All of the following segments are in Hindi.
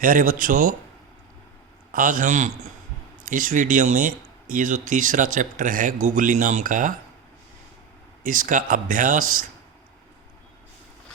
प्यारे बच्चों, आज हम इस वीडियो में ये जो तीसरा चैप्टर है गूगली नाम का, इसका अभ्यास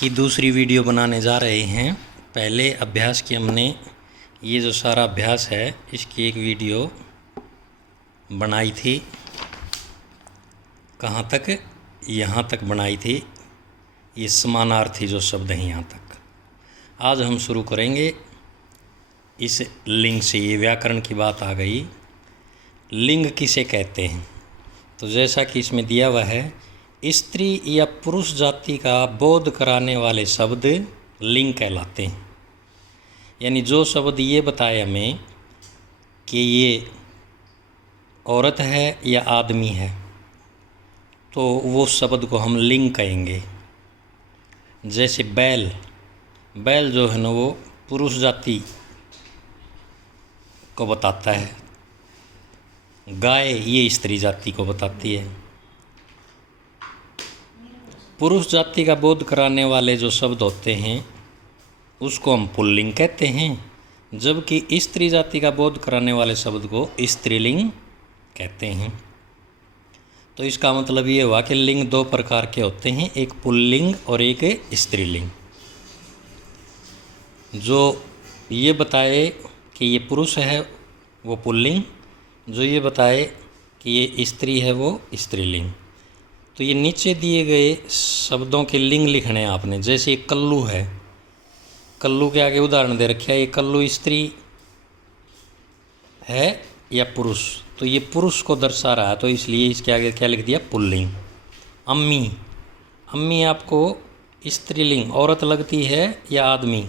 की दूसरी वीडियो बनाने जा रहे हैं। पहले अभ्यास की हमने ये जो सारा अभ्यास है इसकी एक वीडियो बनाई थी। कहाँ तक? यहाँ तक बनाई थी। ये समानार्थी जो शब्द हैं यहाँ तक। आज हम शुरू करेंगे इस लिंग से। ये व्याकरण की बात आ गई। लिंग किसे कहते हैं? तो जैसा कि इसमें दिया हुआ है, स्त्री या पुरुष जाति का बोध कराने वाले शब्द लिंग कहलाते हैं। यानी जो शब्द ये बताए हमें कि ये औरत है या आदमी है, तो वो शब्द को हम लिंग कहेंगे। जैसे बैल, बैल जो है ना वो पुरुष जाति को बताता है। गाय ये स्त्री जाति को बताती है। पुरुष जाति का बोध कराने वाले जो शब्द होते हैं उसको हम पुल्लिंग कहते हैं, जबकि स्त्री जाति का बोध कराने वाले शब्द को स्त्रीलिंग कहते हैं। तो इसका मतलब ये हुआ कि लिंग दो प्रकार के होते हैं, एक पुल्लिंग और एक स्त्रीलिंग। जो ये बताए कि ये पुरुष है वो पुल्लिंग, जो ये बताए कि ये स्त्री है वो स्त्रीलिंग। तो ये नीचे दिए गए शब्दों के लिंग लिखने हैं आपने। जैसे ये कल्लू है, कल्लू के आगे उदाहरण दे रखा है, ये कल्लू स्त्री है या पुरुष, तो ये पुरुष को दर्शा रहा है, तो इसलिए इसके आगे क्या लिख दिया? पुल्लिंग। अम्मी, अम्मी आपको स्त्रीलिंग औरत लगती है या आदमी?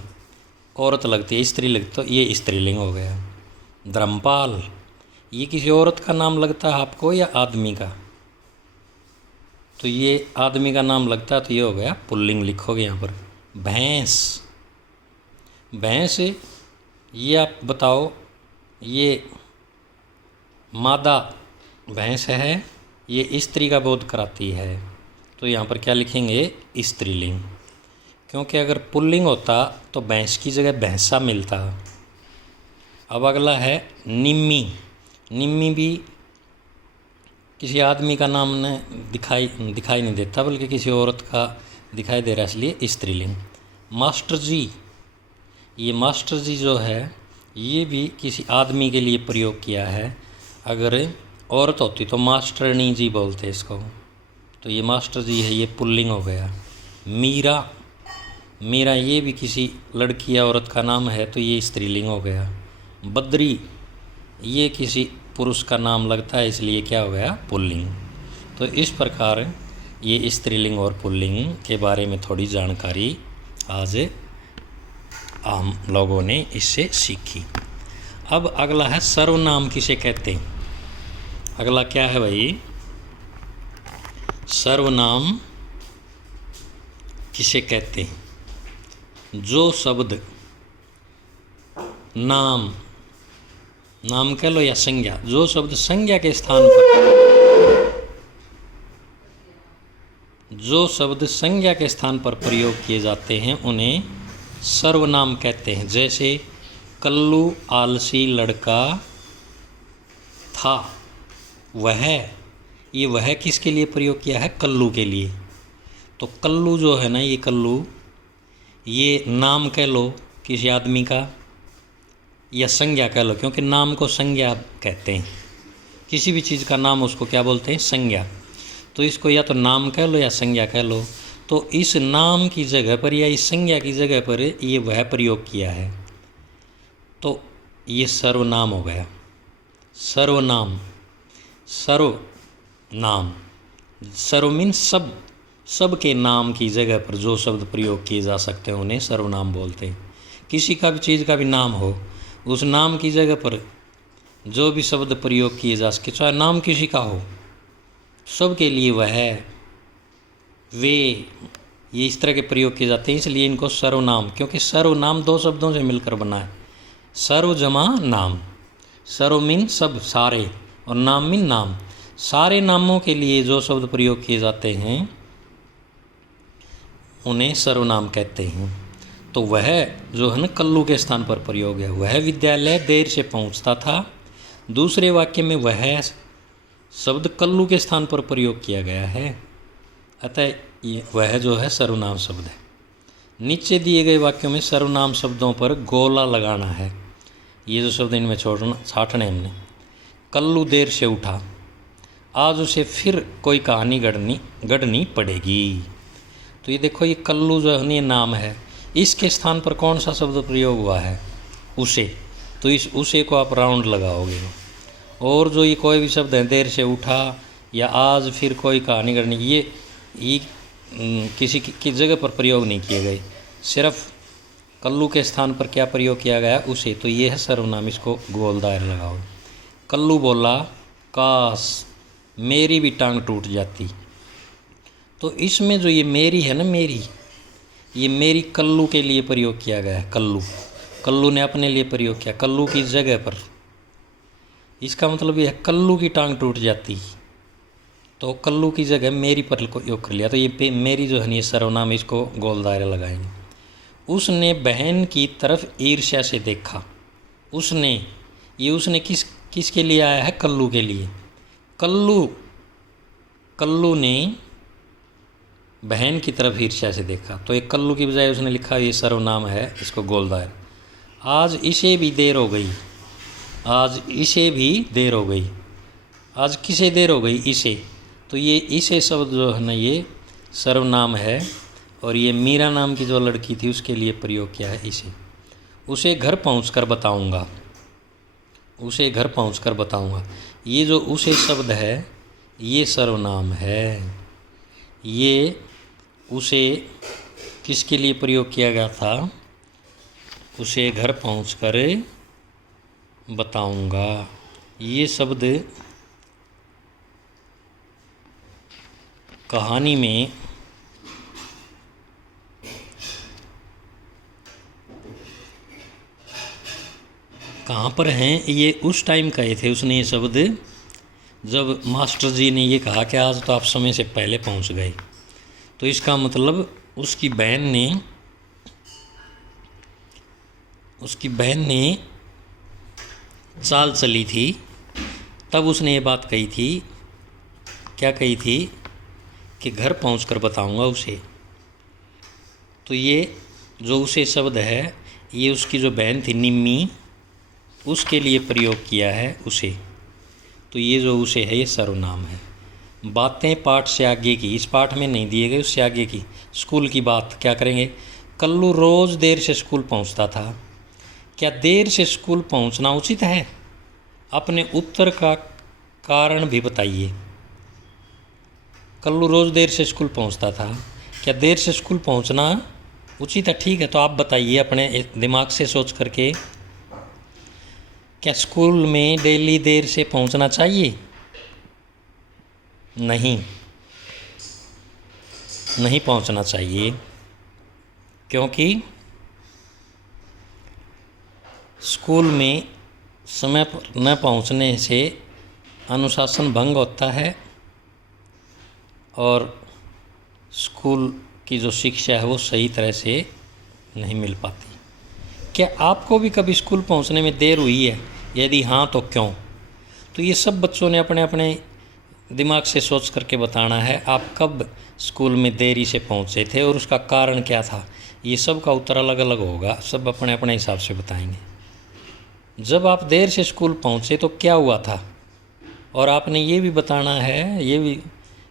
औरत लगती है, स्त्री लगती, तो ये स्त्रीलिंग हो गया। धर्मपाल, ये किसी औरत का नाम लगता है आपको या आदमी का? तो ये आदमी का नाम लगता है, तो ये हो गया पुल्लिंग। लिखोगे यहाँ पर। भैंस, भैंस ये आप बताओ, ये मादा भैंस है, ये स्त्री का बोध कराती है, तो यहाँ पर क्या लिखेंगे? स्त्रीलिंग। क्योंकि अगर पुल्लिंग होता तो भैंस की जगह भैंसा मिलता। अब अगला है निम्मी। निम्मी भी किसी आदमी का नाम ने दिखाई नहीं देता, बल्कि किसी औरत का दिखाई दे रहा है, इसलिए स्त्रीलिंग। मास्टर जी, ये मास्टर जी जो है ये भी किसी आदमी के लिए प्रयोग किया है। अगर औरत होती तो मास्टरनी जी बोलते इसको, तो ये मास्टर जी है, ये पुल्लिंग हो गया। मीरा, मीरा ये भी किसी लड़की या औरत का नाम है, तो ये स्त्रीलिंग हो गया। बद्री, ये किसी पुरुष का नाम लगता है, इसलिए क्या हो गया? पुल्लिंग। तो इस प्रकार ये स्त्रीलिंग और पुल्लिंग के बारे में थोड़ी जानकारी आज हम लोगों ने इससे सीखी। अब अगला है सर्वनाम किसे कहते हैं। अगला क्या है भाई? सर्वनाम किसे कहते हैं? जो शब्द नाम, नाम कह लो या संज्ञा, जो शब्द संज्ञा के स्थान पर, जो शब्द संज्ञा के स्थान पर प्रयोग किए जाते हैं उन्हें सर्वनाम कहते हैं। जैसे कल्लू आलसी लड़का था, वह, ये वह किसके लिए प्रयोग किया है? कल्लू के लिए। तो कल्लू जो है ना, ये कल्लू, ये नाम कह लो किसी आदमी का या संज्ञा कह लो, क्योंकि नाम को संज्ञा कहते हैं। किसी भी चीज़ का नाम उसको क्या बोलते हैं? संज्ञा। तो इसको या तो नाम कह लो या संज्ञा कह लो। तो इस नाम की जगह पर या इस संज्ञा की जगह पर ये वह प्रयोग किया है, तो ये सर्वनाम हो गया। सर्वनाम, सर्वनाम, सर्व मीन सब, सब के नाम की जगह पर जो शब्द प्रयोग किए जा सकते हैं उन्हें सर्वनाम बोलते हैं। किसी का भी चीज़ का भी नाम हो, उस नाम की जगह पर जो भी शब्द प्रयोग किए जा सके, चाहे नाम किसी का हो, सब के लिए वह, वे, ये इस तरह के प्रयोग किए जाते हैं, इसलिए इनको सर्वनाम। क्योंकि सर्वनाम दो शब्दों से मिलकर बना है। सर्व जमा नाम, सर्व मीन सब, सारे, और नाम मीन नाम। सारे नामों के लिए जो शब्द प्रयोग किए जाते हैं उन्हें सर्वनाम कहते हैं। तो वह जो है ना कल्लू के स्थान पर प्रयोग है, वह विद्यालय देर से पहुंचता था। दूसरे वाक्य में वह शब्द कल्लू के स्थान पर प्रयोग किया गया है, अतः ये वह जो है सर्वनाम शब्द है। नीचे दिए गए वाक्यों में सर्वनाम शब्दों पर गोला लगाना है। ये जो शब्द इनमें छाटने हमने। कल्लू देर से उठा, आज उसे फिर कोई कहानी गढ़नी पड़ेगी। तो ये देखो, ये कल्लू जो है ये नाम है, इसके स्थान पर कौन सा शब्द प्रयोग हुआ है? उसे। तो इस उसे को आप राउंड लगाओगे। और जो ये कोई भी शब्द है, देर से उठा या आज फिर कोई कहानी गढ़नी, ये किसी की जगह पर प्रयोग नहीं किए गए, सिर्फ कल्लू के स्थान पर क्या प्रयोग किया गया? उसे। तो ये है सर्वनाम, इसको गोल दायर लगाओ। कल्लू बोला, काश मेरी भी टांग टूट जाती। तो इसमें जो ये मेरी है ना, मेरी, ये मेरी कल्लू के लिए प्रयोग किया गया है। कल्लू ने अपने लिए प्रयोग किया, कल्लू की जगह पर। इसका मतलब ये है कल्लू की टांग टूट जाती, तो कल्लू की जगह मेरी पर प्रयोग कर लिया। तो ये मेरी जो है ये सर्वनाम, इसको गोल दायरा लगाएंगे। उसने बहन की तरफ ईर्ष्या से देखा। उसने, ये उसने किसके लिए आया है? कल्लू के लिए। कल्लू ने बहन की तरफ ईर्ष्या से देखा, तो एक कल्लू की बजाय उसने लिखा, ये सर्वनाम है, इसको गोल दायर। आज इसे भी देर हो गई। आज इसे भी देर हो गई। आज किसे देर हो गई? इसे। तो ये इसे शब्द जो है ना, ये सर्वनाम है, और ये मीरा नाम की जो लड़की थी उसके लिए प्रयोग किया है इसे। उसे घर पहुंचकर बताऊंगा। उसे घर पहुंचकर बताऊंगा। ये जो उसे शब्द है ये सर्वनाम है। ये उसे किसके लिए प्रयोग किया गया था? उसे घर पहुंचकर बताऊंगा। ये शब्द कहानी में कहाँ पर हैं? ये उस टाइम कहे थे उसने ये शब्द जब मास्टर जी ने ये कहा कि आज तो आप समय से पहले पहुंच गए। तो इसका मतलब उसकी बहन ने चाल चली थी, तब उसने ये बात कही थी। क्या कही थी? कि घर पहुंचकर बताऊंगा उसे। तो ये जो उसे शब्द है, ये उसकी जो बहन थी निम्मी, उसके लिए प्रयोग किया है उसे। तो ये जो उसे है ये सर्वनाम है। बातें पाठ से आगे की, इस पाठ में नहीं दिए गए, उससे आगे की स्कूल की बात क्या करेंगे? कल्लू रोज़ देर से स्कूल पहुंचता था। क्या देर से स्कूल पहुंचना उचित है? अपने उत्तर का कारण भी बताइए। कल्लू रोज़ देर से स्कूल पहुंचता था, क्या देर से स्कूल पहुंचना उचित है? ठीक है, तो आप बताइए अपने दिमाग से सोच करके, क्या स्कूल में डेली देर से पहुंचना चाहिए? नहीं पहुंचना चाहिए, क्योंकि स्कूल में समय पर न पहुंचने से अनुशासन भंग होता है और स्कूल की जो शिक्षा है वो सही तरह से नहीं मिल पाती। क्या आपको भी कभी स्कूल पहुंचने में देर हुई है? यदि हाँ तो क्यों? तो ये सब बच्चों ने अपने अपने दिमाग से सोच करके बताना है, आप कब स्कूल में देरी से पहुंचे थे और उसका कारण क्या था। ये सब का उत्तर अलग अलग होगा, सब अपने अपने हिसाब से बताएंगे। जब आप देर से स्कूल पहुंचे तो क्या हुआ था, और आपने ये भी बताना है ये भी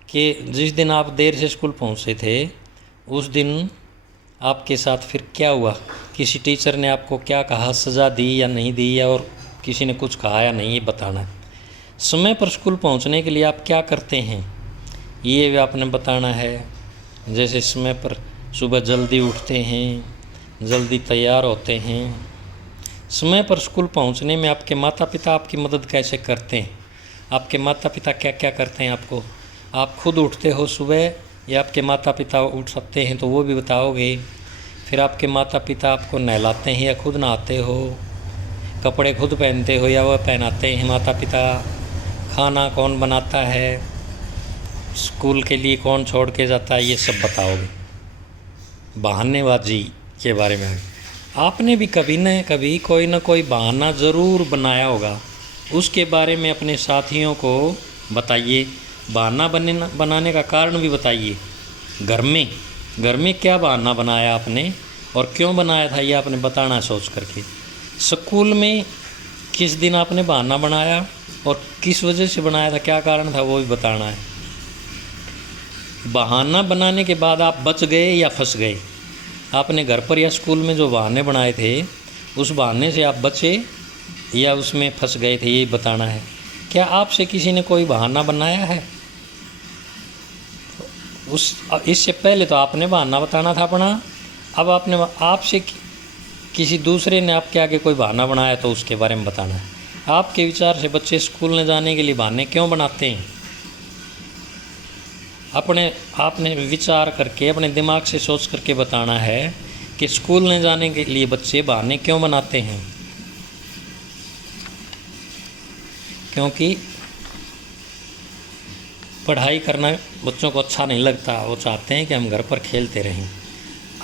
कि जिस दिन आप देर से स्कूल पहुंचे थे उस दिन आपके साथ फिर क्या हुआ। किसी टीचर ने आपको क्या कहा, सज़ा दी या नहीं दी, या और किसी ने कुछ कहा या नहीं, ये बताना है। समय पर स्कूल पहुंचने के लिए आप क्या करते हैं, ये भी आपने बताना है। जैसे समय पर सुबह जल्दी उठते हैं, जल्दी तैयार होते हैं। समय पर स्कूल पहुंचने में आपके माता पिता आपकी मदद कैसे करते हैं? आपके माता पिता क्या क्या करते हैं आपको? आप खुद उठते हो सुबह या आपके माता पिता उठ सकते हैं, तो वो भी बताओगे। फिर आपके माता पिता आपको नहलाते हैं या खुद नहाते हो? कपड़े खुद पहनते हो या वह पहनाते हैं माता पिता? खाना कौन बनाता है? स्कूल के लिए कौन छोड़ के जाता है? ये सब बताओगे। बहानेबाजी के बारे में आपने भी कभी न कभी कोई ना कोई बहाना ज़रूर बनाया होगा, उसके बारे में अपने साथियों को बताइए। बहाना बनाने का कारण भी बताइए। घर में क्या बहाना बनाया आपने और क्यों बनाया था, ये आपने बताना सोच करके। स्कूल में किस दिन आपने बहाना बनाया और किस वजह से बनाया था, क्या कारण था, वो भी बताना है। बहाना बनाने के बाद आप बच गए या फंस गए। आपने घर पर या स्कूल में जो बहाने बनाए थे उस बहाने से आप बचे या उसमें फंस गए थे, ये बताना है। क्या आपसे किसी ने कोई बहाना बनाया है? इससे पहले तो आपने बहाना बताना था अपना। अब आपसे किसी दूसरे ने आपके आगे कोई बहाना बनाया तो उसके बारे में बताना है। आपके विचार से बच्चे स्कूल न जाने के लिए बहाने क्यों बनाते हैं? आपने विचार करके अपने दिमाग से सोच करके बताना है कि स्कूल न जाने के लिए बच्चे बहाने क्यों बनाते हैं। क्योंकि पढ़ाई करना बच्चों को अच्छा नहीं लगता, वो चाहते हैं कि हम घर पर खेलते रहें।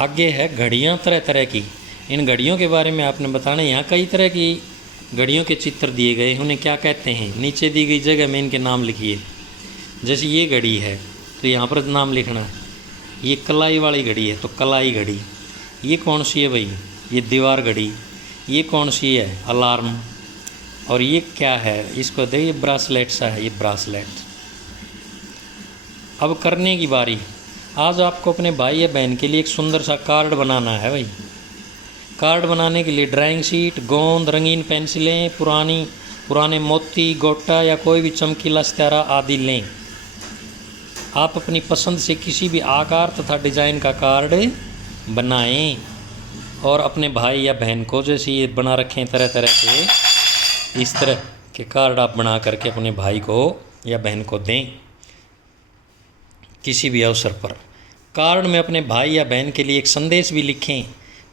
आगे है घड़ियाँ तरह तरह की। इन घड़ियों के बारे में आपने बताना। यहाँ कई तरह की घड़ियों के चित्र दिए गए, उन्हें क्या कहते हैं, नीचे दी गई जगह में इनके नाम लिखिए। जैसे ये घड़ी है तो यहाँ पर नाम लिखना है। ये कलाई वाली घड़ी है तो कलाई घड़ी। ये कौन सी है भाई? ये दीवार घड़ी। ये कौन सी है? अलार्म। और ये क्या है? इसको देखिए ब्रासलेट सा है, ये ब्रासलेट। अब करने की बारी। आज आपको अपने भाई या बहन के लिए एक सुंदर सा कार्ड बनाना है भाई। कार्ड बनाने के लिए ड्राइंग शीट, गोंद, रंगीन पेंसिलें, पुराने मोती, गोटा या कोई भी चमकीला सितारा आदि लें। आप अपनी पसंद से किसी भी आकार तथा डिज़ाइन का कार्ड बनाएं और अपने भाई या बहन को, जैसे ये बना रखें तरह तरह के, इस तरह के कार्ड आप बना करके अपने भाई को या बहन को दें किसी भी अवसर पर। कार्ड में अपने भाई या बहन के लिए एक संदेश भी लिखें।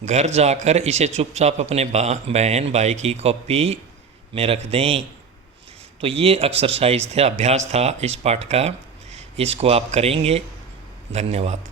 घर जाकर इसे चुपचाप अपने बहन भाई की कॉपी में रख दें। तो ये एक्सरसाइज थे, अभ्यास था इस पाठ का। इसको आप करेंगे। धन्यवाद।